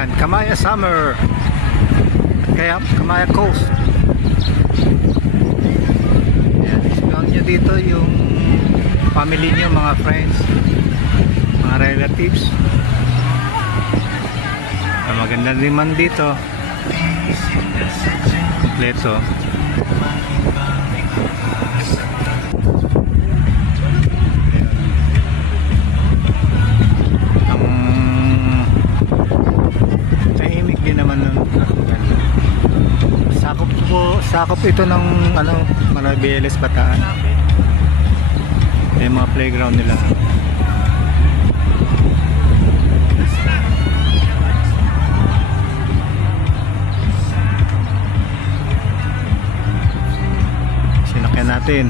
Ayan, Kamaya Summer. Kaya Kamaya Coast. Ayan, isipin nyo dito yung family nyo, mga friends, mga relatives. Maganda din man dito. Kompleto. Ang tahimik din naman ng sakop ito ng Marabeles, Bataan. Yung mga playground nila. Sinakyan natin